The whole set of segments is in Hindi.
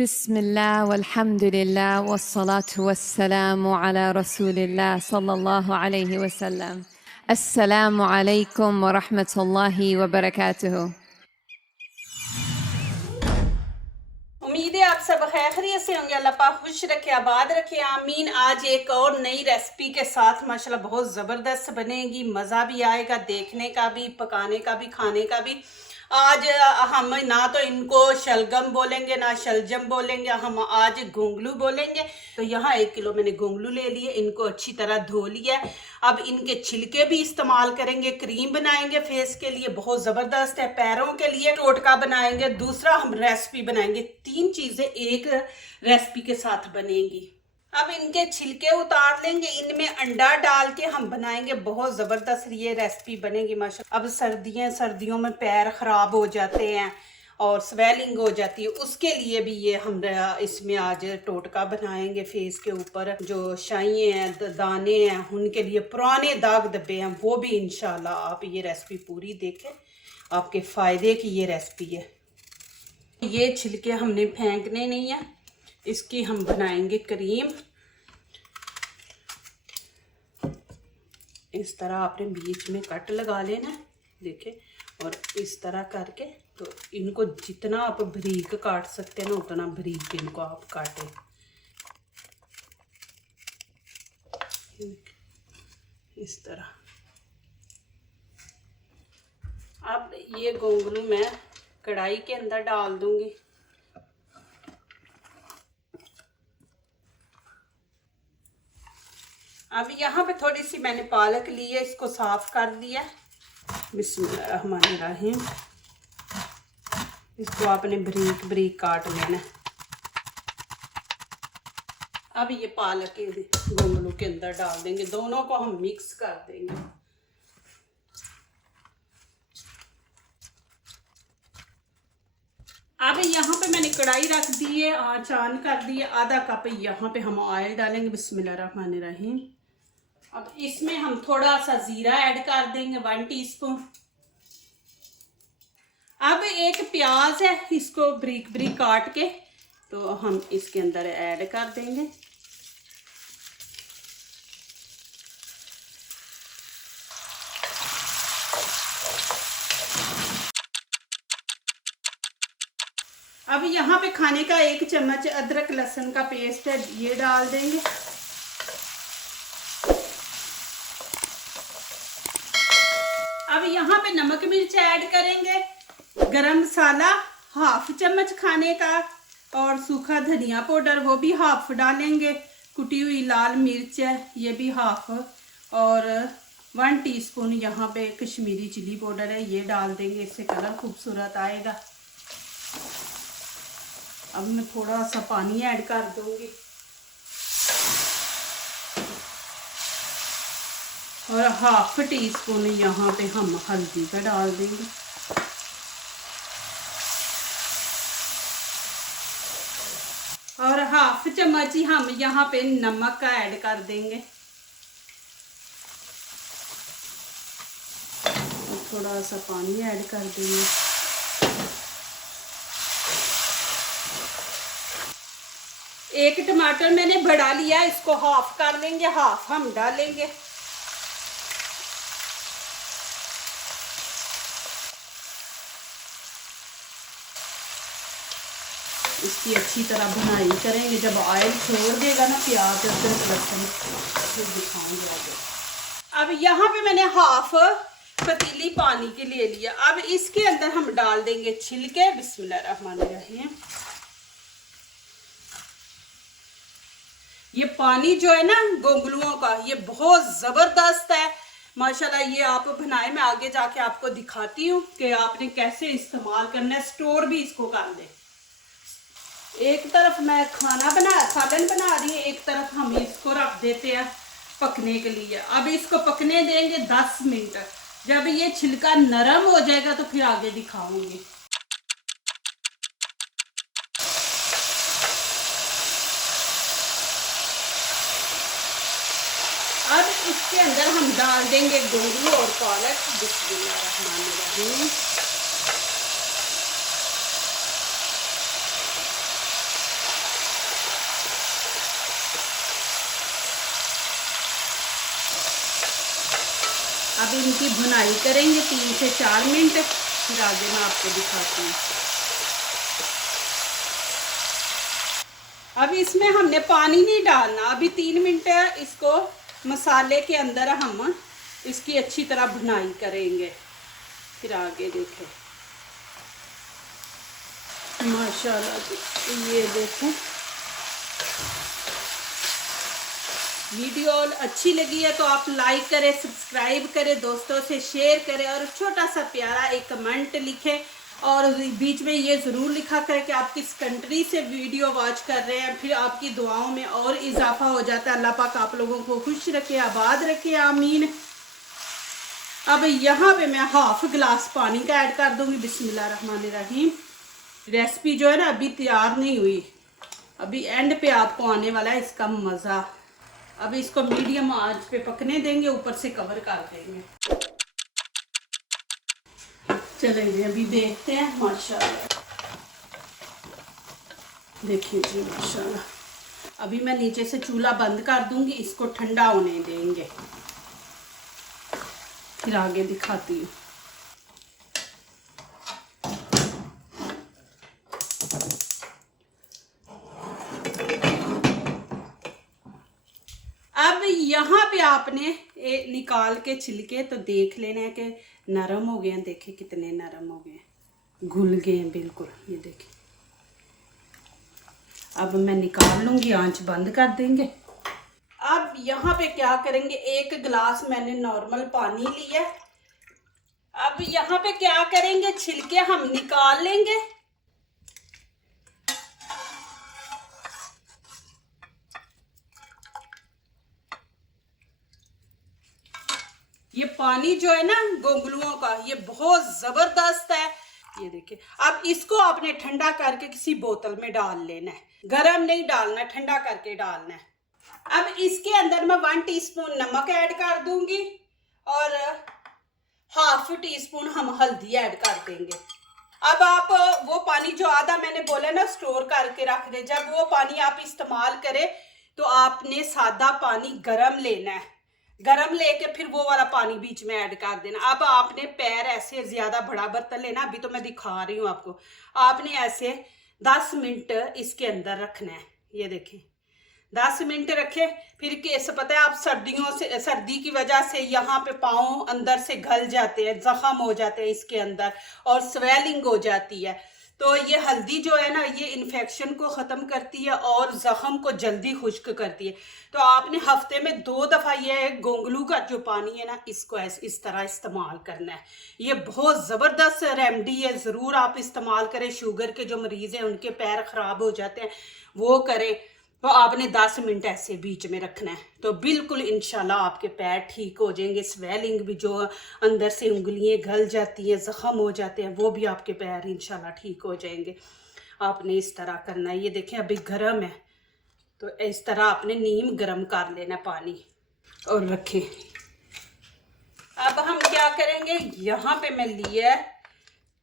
बिस्मिल्लाह वल्हम्दुलिल्लाह वस्सलातु वस्सलामु अला रसूलिल्लाह सल्लल्लाहु अलैहि वसल्लम। अस्सलामु अलैकुम व रहमतुल्लाहि व बरकातुहू। उम्मीद है आप सब खैरियत से होंगे। अल्लाह पाक खुश रखे, आबाद रखे, आमीन। आज एक और नई रेसिपी के साथ माशाल्लाह बहुत ज़बरदस्त बनेगी, मज़ा भी आएगा, देखने का भी, पकाने का भी, खाने का भी। आज हम ना तो इनको शलगम बोलेंगे ना शलजम बोलेंगे, हम आज गोंगलू बोलेंगे। तो यहाँ 1 किलो मैंने गोंगलू ले लिए, इनको अच्छी तरह धो लिया। अब इनके छिलके भी इस्तेमाल करेंगे, क्रीम बनाएंगे फेस के लिए, बहुत ज़बरदस्त है। पैरों के लिए टोटका बनाएंगे, दूसरा हम रेसिपी बनाएंगे। 3 चीज़ें एक रेसिपी के साथ बनेंगी। अब इनके छिलके उतार लेंगे, इनमें अंडा डाल के हम बनाएंगे, बहुत ज़बरदस्त ये रेसिपी बनेगी माशाल्लाह। अब सर्दियों में पैर ख़राब हो जाते हैं और स्वेलिंग हो जाती है, उसके लिए भी ये हम इसमें आज टोटका बनाएंगे। फेस के ऊपर जो शाइयाँ हैं, दाने हैं, उनके लिए पुराने दाग धब्बे हैं, वो भी इंशाल्लाह आप ये रेसिपी पूरी देखें, आपके फ़ायदे की ये रेसिपी है। ये छिलके हमने फेंकने नहीं है, इसकी हम बनाएंगे क्रीम। इस तरह आपने बीच में कट लगा लेना, देखें, और इस तरह करके तो इनको जितना आप बारीक काट सकते हैं ना, उतना बारीक इनको आप काटें। इस तरह। अब ये गोंगलू मैं कढ़ाई के अंदर डाल दूंगी। अब यहाँ पे थोड़ी सी मैंने पालक ली है, इसको साफ कर दिया। बिस्मिल्लाहिर्रहमानिर्रहीम। इसको आपने बारीक बारीक काट लेना। अब ये पालक के गोंगलू के अंदर डाल देंगे, दोनों को हम मिक्स कर देंगे। अब यहाँ पे मैंने कढ़ाई रख दी है, आँच ऑन कर दी है। आधा कप यहाँ पे हम ऑयल डालेंगे। बिस्मिल्लाहिर्रहमानिर्रहीम। अब इसमें हम थोड़ा सा जीरा ऐड कर देंगे, 1 टीस्पून। अब एक प्याज है, इसको बारीक बारीक काट के तो हम इसके अंदर ऐड कर देंगे। अब यहाँ पे खाने का 1 चम्मच अदरक लहसुन का पेस्ट है, ये डाल देंगे। अब यहाँ पे नमक मिर्च ऐड करेंगे, गरम मसाला 1/2 चम्मच खाने का, और सूखा धनिया पाउडर वो भी 1/2 डालेंगे। कुटी हुई लाल मिर्च है, ये भी 1/2, और 1 टीस्पून यहाँ पे कश्मीरी चिली पाउडर है, ये डाल देंगे, इससे कलर खूबसूरत आएगा। अब मैं थोड़ा सा पानी ऐड कर दूंगी और 1/2 टीस्पून यहाँ पे हम हल्दी का डाल देंगे। और 1/2 चम्मच ही हम यहाँ पे नमक का ऐड कर देंगे। थोड़ा सा पानी ऐड कर देंगे। एक टमाटर मैंने बड़ा लिया, इसको 1/2 कर लेंगे, 1/2 हम डालेंगे। इसकी अच्छी तरह भुनाई करेंगे। जब ऑयल छोड़ देगा ना प्याज अदरक लहसुन, फिर दिखाएंगे आगे। अब यहाँ पे मैंने 1/2 पतीली पानी के लिए लिया। अब इसके अंदर हम डाल देंगे छिलके। बिस्मिल्लाहिर्रहमानिर्रहीम। ये पानी जो है ना गोंगलुओं का, ये बहुत ज़बरदस्त है माशाल्लाह। ये आप बनाए, मैं आगे जाके आपको दिखाती हूँ कि आपने कैसे इस्तेमाल करना है। स्टोर भी इसको कर दे। एक तरफ मैं सालन बना रही है, एक तरफ हम इसको रख देते हैं पकने के लिए। अब इसको पकने देंगे 10 मिनट। जब ये छिलका नरम हो जाएगा तो फिर आगे दिखाऊंगी। अब इसके अंदर हम डाल देंगे गोंगलू और पालक। बिस्मिल्लाहिर्रहमानिर्रहीम। अब इनकी भुनाई करेंगे 3 से 4 मिनट, फिर आगे मैं आपको दिखाती हूँ। अब इसमें हमने पानी नहीं डालना, अभी 3 मिनट इसको मसाले के अंदर हम इसकी अच्छी तरह भुनाई करेंगे। फिर आगे देखें, माशाल्लाह ये देखें। वीडियो अच्छी लगी है तो आप लाइक करें, सब्सक्राइब करें, दोस्तों से शेयर करें और छोटा सा प्यारा एक कमेंट लिखें और बीच में ये ज़रूर लिखा करें कि आप किस कंट्री से वीडियो वॉच कर रहे हैं। फिर आपकी दुआओं में और इजाफा हो जाता है। अल्लाह पाक आप लोगों को खुश रखे, आबाद रखे, आमीन। अब यहाँ पे मैं हाफ गिलास पानी का ऐड कर दूंगी। बिस्मिल्लाहिर्रहमानिर्रहीम। रेसिपी जो है ना अभी तैयार नहीं हुई, अभी एंड पे आपको आने वाला है इसका मज़ा। अब इसको मीडियम आंच पे पकने देंगे, ऊपर से कवर कर देंगे। चलेंगे अभी देखते हैं। माशाल्लाह देखिए जी, माशाल्लाह। अभी मैं नीचे से चूल्हा बंद कर दूंगी, इसको ठंडा होने देंगे, फिर आगे दिखाती हूँ। अब यहाँ पे आपने निकाल के छिलके तो देख लेना है कि नरम हो गए हैं। देखें कितने नरम हो गए हैं, घुल गए हैं बिल्कुल। ये देखें। अब मैं निकाल लूंगी, आंच बंद कर देंगे। अब यहाँ पे क्या करेंगे, 1 गिलास मैंने नॉर्मल पानी लिया। अब यहाँ पे क्या करेंगे, छिलके हम निकाल लेंगे। ये पानी जो है ना गोंगलुओं का, ये बहुत जबरदस्त है। ये देखिए। अब इसको आपने ठंडा करके किसी बोतल में डाल लेना है, गरम नहीं डालना, ठंडा करके डालना है। अब इसके अंदर मैं 1 टीस्पून नमक ऐड कर दूंगी और ½ टीस्पून हम हल्दी ऐड कर देंगे। अब आप वो पानी जो आधा मैंने बोला ना स्टोर करके रख दे, जब वो पानी आप इस्तेमाल करें तो आपने सादा पानी गरम लेना है। गरम लेके फिर वो वाला पानी बीच में ऐड कर देना। अब आपने पैर ऐसे ज्यादा बड़ा बर्तन लेना, अभी तो मैं दिखा रही हूँ आपको। आपने ऐसे 10 मिनट इसके अंदर रखना है। ये देखें 10 मिनट रखे। फिर कैसे पता है, आप सर्दी की वजह से यहाँ पे पाँव अंदर से गल जाते हैं, जख्म हो जाते हैं इसके अंदर और स्वेलिंग हो जाती है। तो ये हल्दी जो है ना, ये इन्फेक्शन को ख़त्म करती है और ज़ख्म को जल्दी खुश्क करती है। तो आपने हफ्ते में 2 दफ़ा ये गोंगलू का जो पानी है ना, इसको इस तरह इस्तेमाल करना है। ये बहुत ज़बरदस्त रेमेडी है, ज़रूर आप इस्तेमाल करें। शुगर के जो मरीज़ हैं उनके पैर ख़राब हो जाते हैं, वो करें। तो आपने 10 मिनट ऐसे बीच में रखना है, तो बिल्कुल इंशाल्लाह आपके पैर ठीक हो जाएंगे। स्वेलिंग भी जो अंदर से उंगलियां गल जाती हैं, ज़ख्म हो जाते हैं, वो भी आपके पैर इंशाल्लाह ठीक हो जाएंगे। आपने इस तरह करना है। ये देखें अभी गर्म है, तो इस तरह आपने नीम गर्म कर लेना पानी और रखें। अब हम क्या करेंगे, यहाँ पे मैं लिया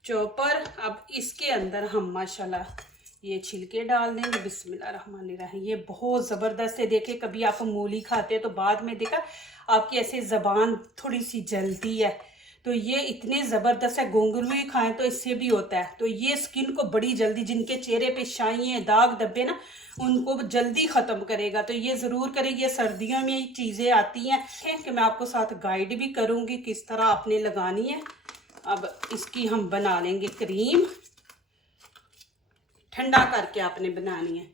चॉपर। अब इसके अंदर हम माशाल्लाह ये छिलके डाल देंगे। बिस्मिल्लाहिर्रहमानिर्रहीम। ये बहुत ज़बरदस्त है। देखिए कभी आप मूली खाते हैं तो बाद में देखा आपकी ऐसे ज़बान थोड़ी सी जलती है, तो ये इतने ज़बरदस्त है। गोंगलू ही खाएं तो इससे भी होता है। तो ये स्किन को बड़ी जल्दी, जिनके चेहरे पे शाइयाँ दाग धब्बे ना, उनको जल्दी ख़त्म करेगा। तो ये ज़रूर करें। ये सर्दियों में ये चीज़ें आती हैं कि मैं आपको साथ गाइड भी करूँगी किस तरह आपने लगानी है। अब इसकी हम बना लेंगे क्रीम, ठंडा करके आपने बनानी है।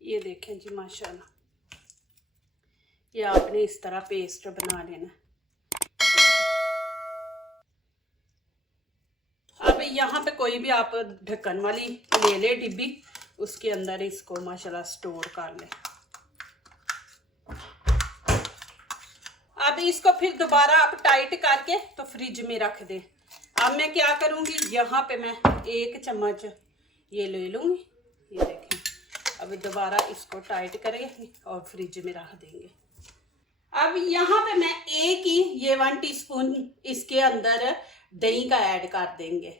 ये देखें जी माशाल्लाह, ये आपने इस तरह पेस्ट बना लेना। अब यहाँ पे कोई भी आप ढक्कन वाली ले ले डिब्बी, उसके अंदर इसको माशाल्लाह स्टोर कर लें। अब इसको फिर दोबारा आप टाइट करके तो फ्रिज में रख दें। अब मैं क्या करूँगी, यहाँ पे मैं 1 चम्मच ये ले लूँगी। ये देखें, अब दोबारा इसको टाइट करेंगे और फ्रिज में रख देंगे। अब यहाँ पे मैं ये 1 टीस्पून इसके अंदर दही का ऐड कर देंगे।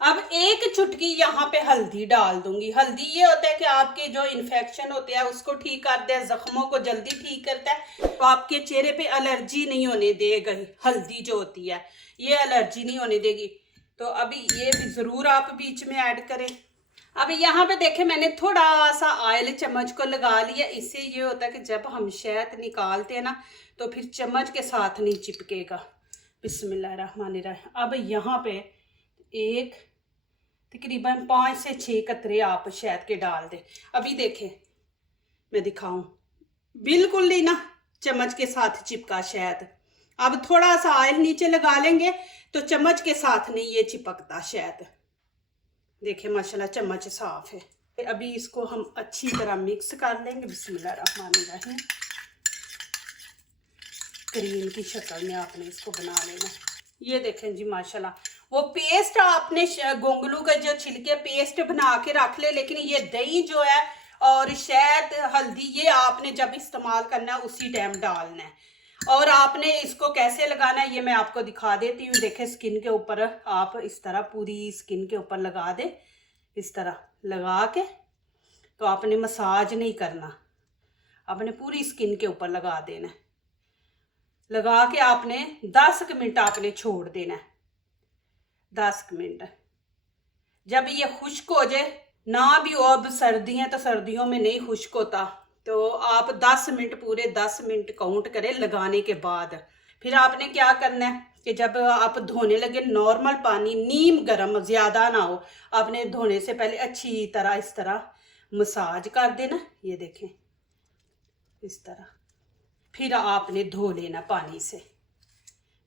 अब एक चुटकी यहाँ पे हल्दी डाल दूंगी। हल्दी ये होता है कि आपके जो इन्फेक्शन होते हैं उसको ठीक करता है, जख्मों को जल्दी ठीक करता है, तो आपके चेहरे पे एलर्जी नहीं होने देगा। हल्दी जो होती है ये एलर्जी नहीं होने देगी। तो अभी ये भी ज़रूर आप बीच में ऐड करें। अब यहाँ पे देखें मैंने थोड़ा सा ऑयल चम्मच को लगा लिया। इससे ये होता है कि जब हम शहद निकालते हैं ना तो फिर चम्मच के साथ नहीं चिपकेगा। बिस्मिल्लाहिर्रहमानिर्रहीम। अब यहाँ पे एक तकरीबन 5 से 6 कतरे आप शहद के डाल दें। अभी देखें मैं दिखाऊं, बिल्कुल नहीं ना चम्मच के साथ चिपका शहद। अब थोड़ा सा ऑयल नीचे लगा लेंगे तो चम्मच के साथ नहीं ये चिपकता शहद। देखें माशाल्लाह चम्मच साफ है। अभी इसको हम अच्छी तरह मिक्स कर लेंगे। बिस्मिल्लाहिर्रहमानिर्रहीम। क्रीम की शक्ल में आपने इसको बना लेना। ये देखें जी माशाल्लाह, वो पेस्ट आपने गोंगलू का जो छिलके पेस्ट बना के रख ले, लेकिन ये दही जो है और शहद हल्दी ये आपने जब इस्तेमाल करना है उसी टाइम डालना है। और आपने इसको कैसे लगाना है ये मैं आपको दिखा देती हूँ। देखें स्किन के ऊपर आप इस तरह पूरी स्किन के ऊपर लगा दे, इस तरह लगा के। तो आपने मसाज नहीं करना, आपने पूरी स्किन के ऊपर लगा देना। लगा के आपने 10 मिनट आपने छोड़ देना है। 10 मिनट जब ये खुश्क हो जाए ना, भी हो अब सर्दी है तो सर्दियों में नहीं खुश्क होता, तो आप 10 मिनट पूरे 10 मिनट काउंट करें लगाने के बाद। फिर आपने क्या करना है कि जब आप धोने लगे नॉर्मल पानी, नीम गर्म ज़्यादा ना हो, आपने धोने से पहले अच्छी तरह इस तरह मसाज कर देना। ये देखें इस तरह, फिर आपने धो लेना पानी से।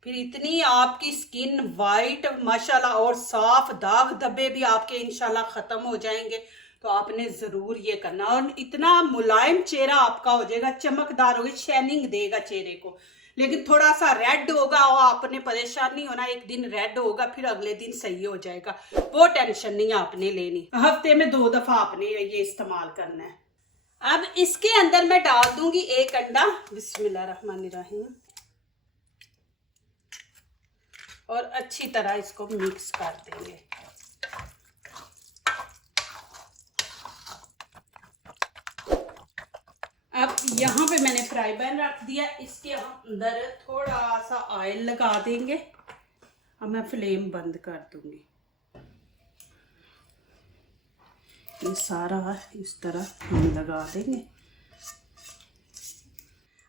फिर इतनी आपकी स्किन वाइट माशाल्लाह और साफ, दाग धब्बे भी आपके इंशाल्लाह ख़त्म हो जाएंगे। तो आपने ज़रूर ये करना और इतना मुलायम चेहरा आपका हो जाएगा, चमकदार होगी, शाइनिंग देगा चेहरे को। लेकिन थोड़ा सा रेड होगा और आपने परेशान नहीं होना, एक दिन रेड होगा फिर अगले दिन सही हो जाएगा, वो टेंशन नहीं आपने लेनी। हफ्ते में 2 दफ़ा आपने ये इस्तेमाल करना है। अब इसके अंदर मैं डाल दूंगी 1 अंडा। बिस्मिल्लाहिर्रहमानिर्रहीम। और अच्छी तरह इसको मिक्स कर देंगे। अब यहाँ पे मैंने फ्राई पैन रख दिया, इसके अंदर थोड़ा सा ऑयल लगा देंगे। अब मैं फ्लेम बंद कर दूंगी। ये सारा इस तरह हम लगा देंगे।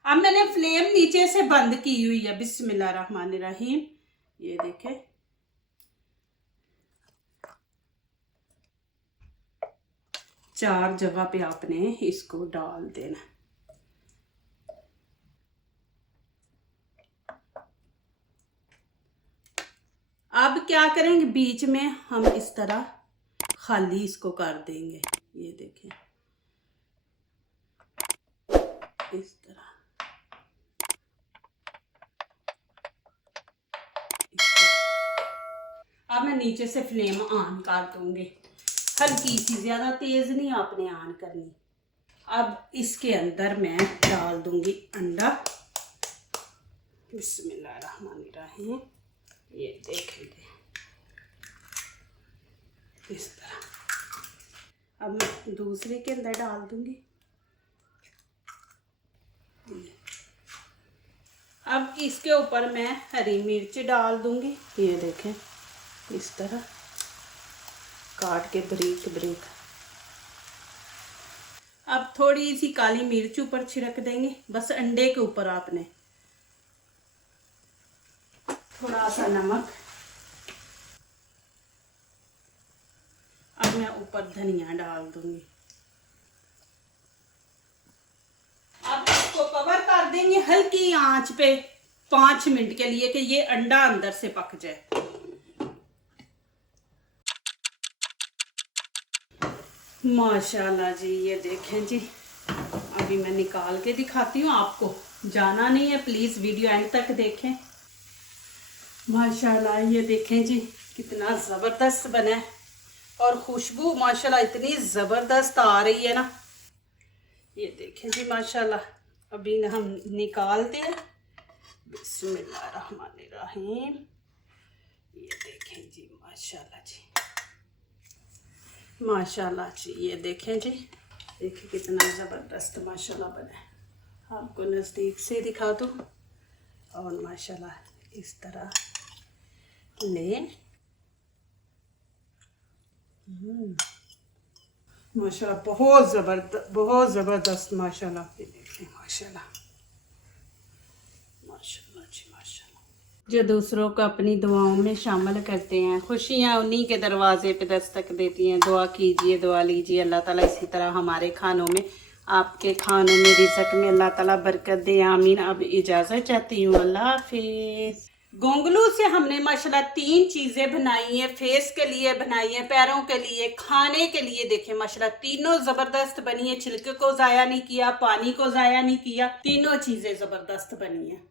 अब मैंने फ्लेम नीचे से बंद की हुई है। बिस्मिल्लाहिर्रहमानिर्रहीम। ये देखें, चार जगह पे आपने इसको डाल देना। अब क्या करेंगे, बीच में हम इस तरह खाली इसको कर देंगे। ये देखें इस तरह, अब मैं नीचे से फ्लेम ऑन कर दूंगी, हल्की सी, ज़्यादा तेज़ नहीं आपने ऑन करनी। अब इसके अंदर मैं डाल दूंगी अंडा। बिस्मिल्लाहिर्रहमानिर्रहीम। ये देखेंगे इस तरह। अब मैं दूसरे के अंदर डाल दूंगी। अब इसके ऊपर मैं हरी मिर्च डाल दूंगी। ये देखें इस तरह काट के बारीक बारीक। अब थोड़ी सी काली मिर्च ऊपर छिड़क देंगे, बस अंडे के ऊपर आपने। थोड़ा सा नमक। अब मैं ऊपर धनिया डाल दूंगी। अब इसको कवर कर देंगे हल्की आंच पे 5 मिनट के लिए कि ये अंडा अंदर से पक जाए। माशाल्लाह जी, ये देखें जी। अभी मैं निकाल के दिखाती हूँ आपको, जाना नहीं है, प्लीज़ वीडियो एंड तक देखें। माशाल्लाह ये देखें जी कितना ज़बरदस्त बना है और खुशबू माशाल्लाह इतनी ज़बरदस्त आ रही है ना। ये देखें जी माशाल्लाह। अभी हम निकालते हैं। बिस्मिल्लाहिर्रहमानिर्रहीम। ये देखें जी माशाल्लाह जी। माशाल्लाह जी, ये देखें जी, देखिए कितना ज़बरदस्त माशाल्लाह बना है। आपको नज़दीक से दिखा दूँ और माशाल्लाह इस तरह ले माशाल्लाह बहुत ज़बरदस्त माशाल्लाह। ये देखें माशाल्लाह माशाल्लाह जी माशाल्लाह। जो दूसरों को अपनी दुआओं में शामिल करते हैं, खुशियाँ उन्हीं के दरवाजे पे दस्तक देती हैं। दुआ कीजिए, दुआ लीजिए, अल्लाह ताला इसी तरह हमारे खानों में, आपके खानों में, रिज़्क में अल्लाह ताला बरकत दे, आमीन। अब इजाज़त चाहती हूँ, अल्लाह हाफिज़। गोंगलू से हमने माशाल्लाह 3 चीज़ें बनाई हैं, फेस के लिए बनाई हैं, पैरों के लिए, खाने के लिए। देखें माशाल्लाह तीनों ज़बरदस्त बनी है, छिलके को ज़ाया नहीं किया, पानी को ज़ाया नहीं किया, तीनों चीज़ें ज़बरदस्त बनी हैं।